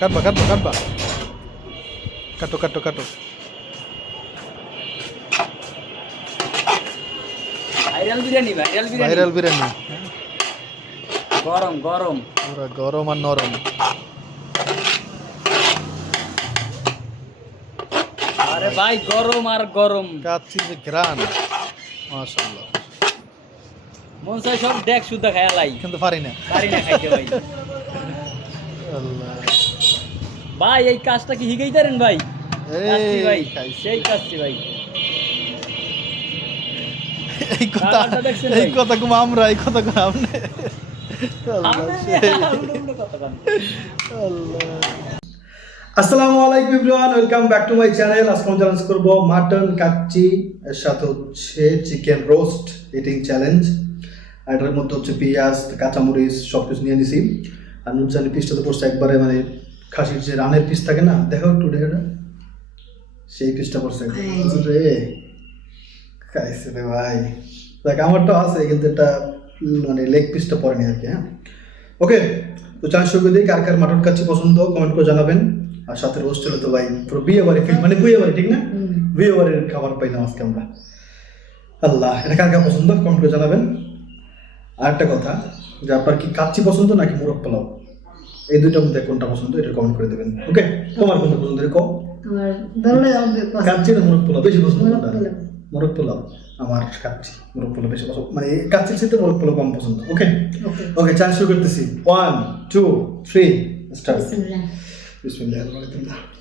কাটবা কাটবা কাটবা কাটো কাটো কাটো ভাইরাল বিরিয়ানি ভাইরাল বিরিয়ানি গরম গরম পুরা গরম আর নরম আরে ভাই গরম আর গরম কাচ্চির যে ঘ্রাণ মাশাআল্লাহ মন চাই সব দেখ শুদ্ধ খায়া লাই কিন্তু পারি না খাইতে ভাই আল্লাহ ভাই এই কাজটা কি শিখাইতারেন ভাই কাচ্চি ভাই খাইছি। সেই কাচ্চি ভাই এই কথা কালারটা দেখছেন ভাই? এই কথা কম আমরা এই কথা কম আপনি আল্লাহ সেই আল্লাহ আসসালামু আলাইকুম everyone welcome back to my channel আজকে আমরা চ্যালেঞ্জ করব মাটন কাচ্চি এর সাথে হচ্ছে চিকেন রোস্ট ইটিং চ্যালেঞ্জ আর এটার মধ্যে হচ্ছে পেঁয়াজ কাঁচামরিচ সব কিছু নিয়ে নিছি আর নুরজানি পিসটা তো পড়ছে একবারে মানে খাসির যে রানের পিস থাকে না দেখো একটু এটা সেই পিসটা পড়ছে রে খাইছে রে ভাই দেখ আমারটা আছে কিন্তু এটা মানে লেগ পিসটা পড়েনি আর কি হ্যাঁ ওকে তো চ্যালেঞ্জ শুরু করে দিই কার কার মাটন কাচ্চি পছন্দ কমেন্ট করে জানাবেন আর সাথে রোস্ট হলে তো ভাই পুরো বিয়ে বাড়ি ফিল মানে বিয়ে বাড়ি ঠিক না বিয়ে বাড়ির খাবার পাইলাম আজকে আমরা আল্লাহ এটা কার কার পছন্দ কমেন্ট করে জানাবেন আর একটা কথা যে আপনার কি কাচ্চি পছন্দ নাকি মোরগ পোলাও এই দুইটার মধ্যে কোনটা পছন্দ এটা কমেন্ট করে দেবেন ওকে তোমার কোনটা পছন্দ রে কম আমার ভালো লাগে কাচ্চি না মোরগ পোলাও বেশি পছন্দ মোরগ কোনটা পোলাও। মোরগ পোলাও আমার কাচ্চি মোরগ পোলাও বেশি পছন্দ মানে কাচ্চির সাথে মোরগ পোলাও কম পছন্দ ওকে ওকে ওকে চ্যালেঞ্জ শুরু করতেছি 1 2 3 স্টার্ট বিসমিল্লাহ বিসমিল্লাহিররহমানিররহিম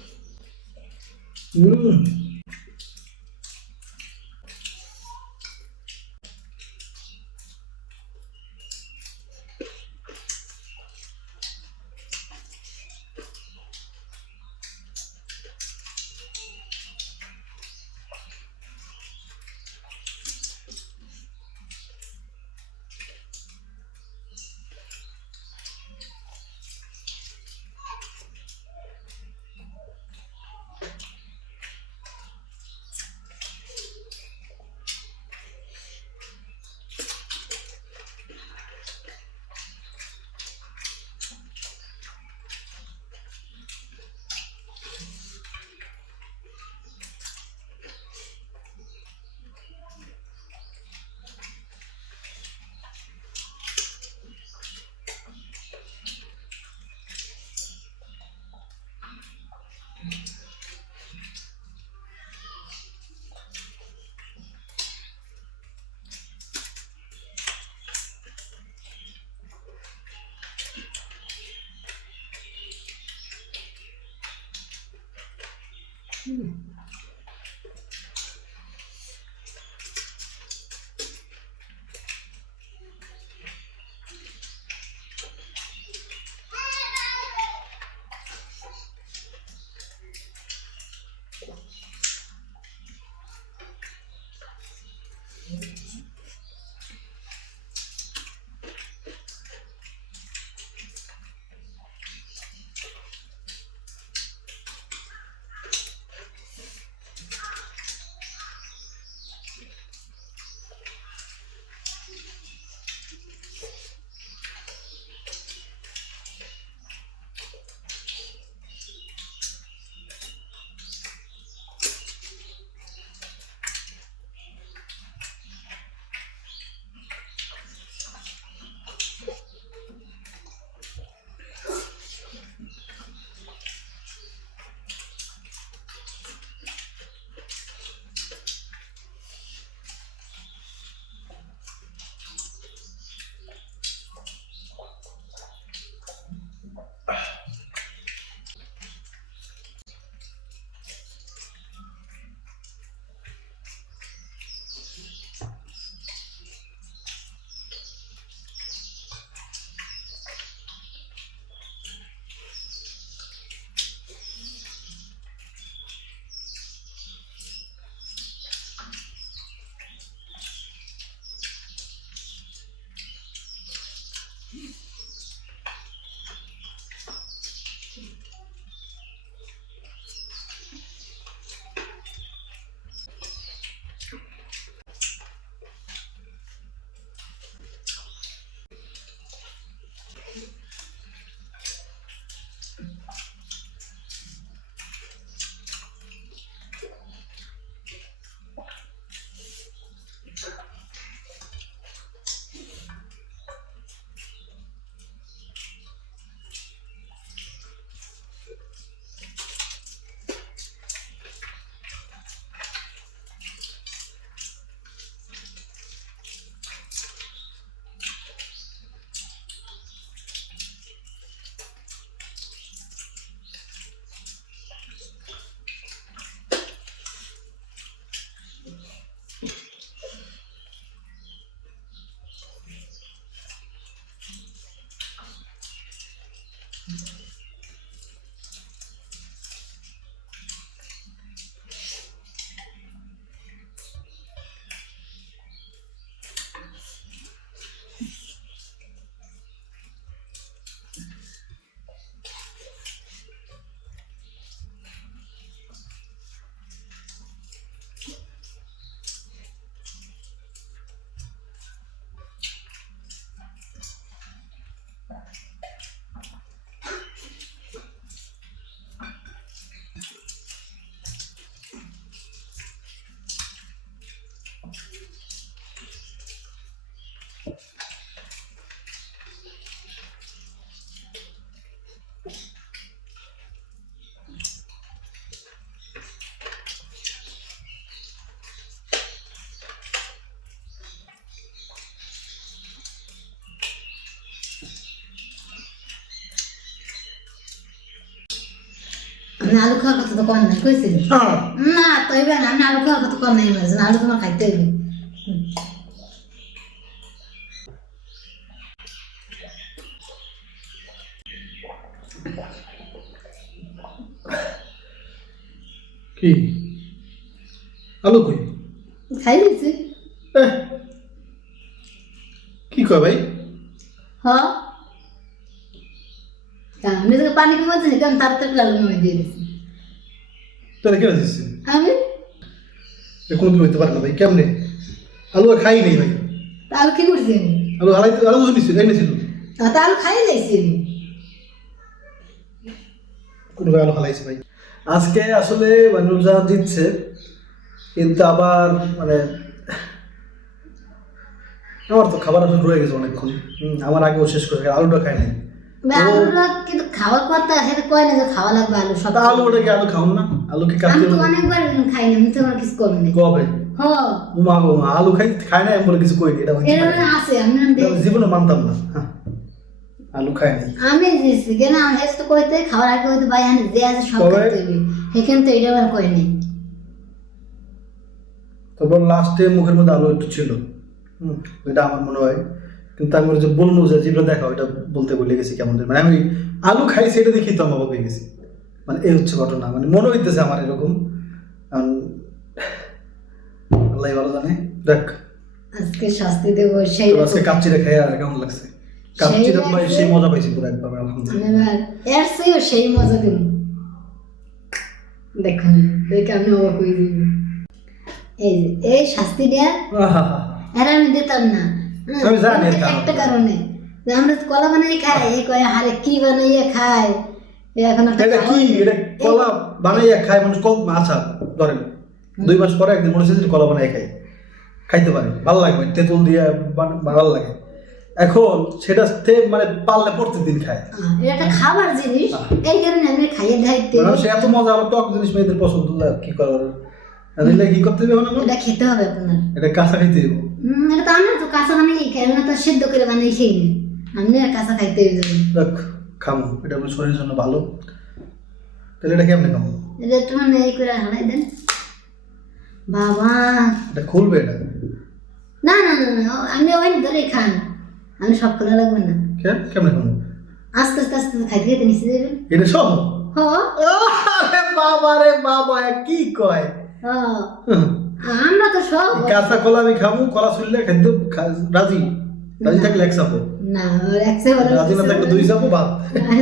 আমি আলু খাওয়ার কথা তো কম নাই কইছি না তো এবার আমি আলু খাওয়ার কথা কম নাই মারছেন আলু তোমার খাইতে হবে কি আলু কই খাই দিছি এহ, কি কয় ভাই হ্যাঁ আমি তো পানি কমাচ্ছি কারণ তাড়াতাড়ি আলু নয় দিয়ে দিছি তাহলে কেন দিচ্ছি আমি কোনো দিন হইতে পারে না ভাই কেমনে আলু আর খাই নেই ভাই তা আলু কি করছি আমি আলু হারাইতে আলু নিচ্ছিল এনেছিল তা আলু খাই লাইছি আমি কোনো আলু হালাইছে ভাই আজকে আসলে মানুষজন জিতছে কিন্তু আবার মানে আমার তো খাবার আসলে রয়ে গেছে অনেকক্ষণ আমার আগেও শেষ করে আলুটা খাই নাই আলুটা কিন্তু খাওয়ার কথা সেটা কয় না যে খাওয়া লাগবে আলু সব তা আলুটা কি আলু খাউন না আলু কি আমি কাটতে তো অনেকবার খাই না আমি তো আমার কিছু করি না কবে হ্যাঁ উমা গো মা, আলু খাই না এমন বলে কিছু কই এটা হইতে এর পারে। আছে আমি না এটা আমি জীবনে মানতাম না হ্যাঁ, আলু খাই নাই আমি দিছি কেন আমি হেস তো কইতে খাওয়ার আগে কইতে ভাই আমি যে আছে সব তবে- খাইতে হবে সেখানে তো এটা আর কই নাই তারপর লাস্টে মুখের মধ্যে আলু একটু ছিল এটা আমার মনে হয় কিন্তু আমি ওর যে বলবো যে যেগুলো দেখা ওইটা বলতে ভুলে গেছি কেমন যেন। মানে আমি আলু খাইছি এটা দেখেই তো আমার হয়ে গেছি মানে এই হচ্ছে ঘটনা মানে মনে হইতেছে আমার এরকম কারণ আল্লাহ ভালো জানে দেখ আজকে শাস্তি দেব সেই তো আজকে কাচ্চিটা খেয়ে আর কেমন লাগছে কাচ্চিটা ভাই লাগছে। সেই মজা পাইছি পুরো একবার আলহামদুলিল্লাহ এর চেয়েও সেই মজা দিন দেখুন দেখে আমি অবাক হয়ে যাবো এই শাস্তি দেয়া আহা এর আমি দিতাম না আমি জানি এর কারণ। একটা কারণে যে আমরা কলা বানাই খাই এই কয় হারে কি বানাইয়া খায় এখন একটা এটা কি খাওয়া- এটা কলা বানাইয়া খায় মানুষ কম আচ্ছা ধরেন 2 মাস পরে একদিন মনে হচ্ছে যে কলা বানাই খাইতে পারে ভালো লাগবে তেঁতুল দিয়ে ভালো লাগে এখন সেটা মানে পারলে প্রত্যেকদিন খায় এটা একটা খাবার জিনিস এই কারণে আমি খাইয়ে খাইতে মানে সে এত মজা আবার টক জিনিস মেয়েদের পছন্দ কি করার দিলে কি করতে হবে এখন এটা খেতে হবে আপনার এটা কাঁচা খাইতে হবে এটা তো আমরা তো কাঁচা বানাই খাই আমরা তো সিদ্ধ করে বানাই খাই না আপনি আর কাঁচা খাইতে হবে দেখ খামো এটা আমার শরীরের জন্য ভালো তাহলে এটা কেমনে খামো এটা একটু মানে এই করে হারাই দেন বাবা এটা খুলবে এটা না না না না আপনি ওই ধরে খান আমি সব খোলা লাগবে না কেমনে খামো আস্তে আস্তে আস্তে খাইতে খাইতে নিচে যাবেন এটা সব হ আরে বাবা রে বাবা কি কয় হ আমরা তো সব কাঁচা কলা আমি খাবো কলা শুনলে খাদ্য রাজি রাজি থাকলে এক চাপো না একসে বলে রাজি না থাকলে 2 চাপো বাদ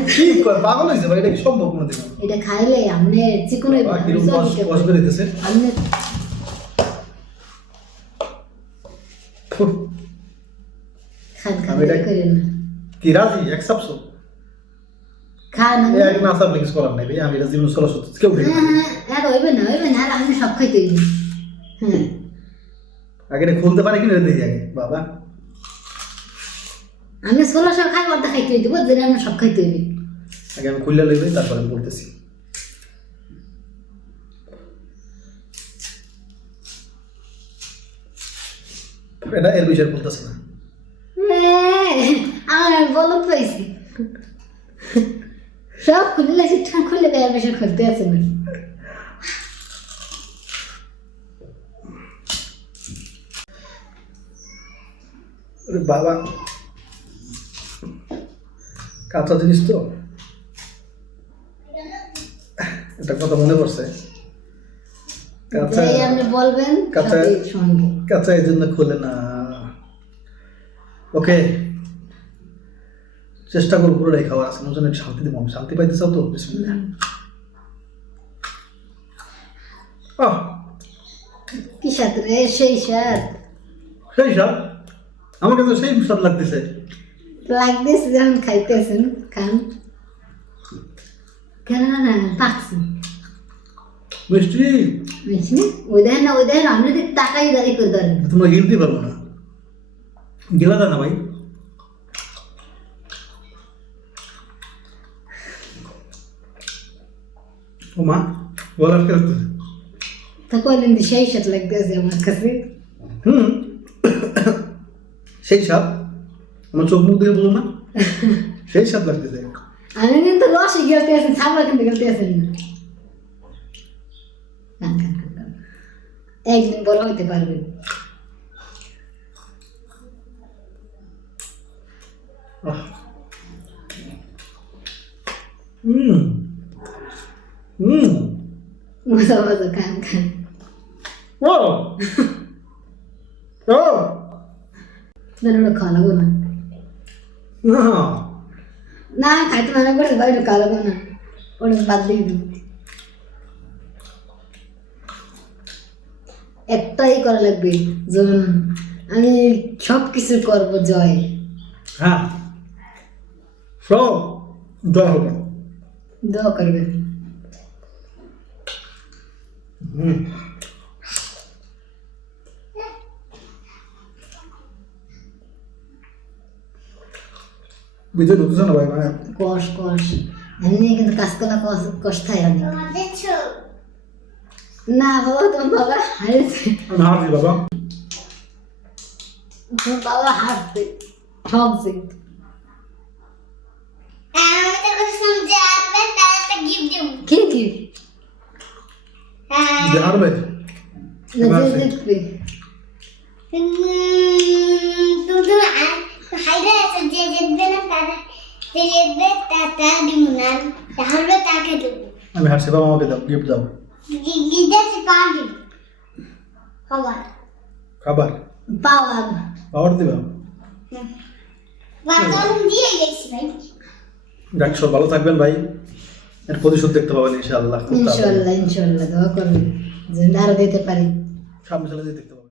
কি কয় পাগল হয়েছে ভাই এটা কি সম্ভব কোনোদিন এটা খাইলে আপনি চিকন হইবে বাবা কিরকম কষ্ট করে দিতেছে আপনি খান খান আমি এটা- করেন না কি রাজি এক চাপছো খান এই আগে না চাপলে কিছু করার নাই ভাই আমি এটা জীবন চলা সত্যি কেউ খাই না। হ্যাঁ হইবে না আর আমি সব খাইতে হইবে হ্যাঁ আগে এটা খুলতে পারে কিনা দেখি আগে বাবা আমি 1600 খাই অর্ধেক খাইতে হইবে বুঝলেন আমি সব খাইতে হইবে আগে আমি খুললে লইবে তারপরে আমি বলতেছি এটা এর বিষয়ে বলতেছে না আমি বলত পাইছি সব খুলে লাগছে ঠান খুলে বের বেশি খুলতে আছে না ওরে বাবা কাঁচা জিনিস তো একটা কথা মনে পড়ছে কাঁচা যাই আপনি বলবেন কাঁচা- সবই শুনবো কাঁচা এই জন্য খুলে না ওকে চেষ্টা করবো পুরোটাই খাওয়া আছে জন্য শান্তি দিব শান্তি পাইতে চাও তো বিসমিল্লাহ আহ কি স্বাদ রে সেই স্বাদ সেই স্বাদ আমার কাছে সেই স্বাদ লাগতেছে লাগতেছে যখন খাইতেছেন খান কেন না পাকছি মিষ্টি বুঝছি না ওই দেখেন আপনি যদি তাকাই দাঁড়িয়ে করে ধরেন তোমরা গিলতে পারবো না গিলা যায় না ভাই ও মা বলার কে লাগতেছে তা কয়দিন দিয়ে সেই স্বাদ লাগতেছে আমার কাছে হুম সেই স্বাদ আমার চোখ মুখ দিয়ে বলো না সেই স্বাদ লাগতেছে আমি কিন্তু রসে গেলতে আছেন ছাবড়া কিন্তু গেলতে আছেন না খান খান খান খান। একদিন বড় হইতে পারবেন। হুম হুম মজা মজা খান খান। ও ও না ওটা খাওয়া লাগবো না। না না খাইতে মানা করছে ভাই, ওটা খাওয়া লাগবো না, ওটা বাদ দিয়ে দিব। একটাই করা লাগবে, যেমন আমি সব কিছু করবো জয়। হ্যাঁ সব দোয়া হবে। দোয়া করবেন। হুম বিদ্যুৎ ঢুকছে না ভাই মানে কষ কষ এমনি কিন্তু কাঁচকলা কষ খাই আমি। না বাবা, তোমার বাবা হারিয়েছে, আমি হারছি বাবা। তোমার বাবা হারছে ঠকছে। কি কি যে হারবে না যে জিতবে আমি হারছি বাবা, আমাকে দাও গিফট দাও। খাবার পাওয়ার। পাওয়ার দিবা। যাক সব ভালো থাকবেন ভাই, এর প্রতিশোধ দেখতে পাবেন ইনশাআল্লাহ। ইনশাল্লাহ ইনশাল্লাহ দোয়া করবেন যে আরো দিতে পারি। সামনে চলে যেতে দেখতে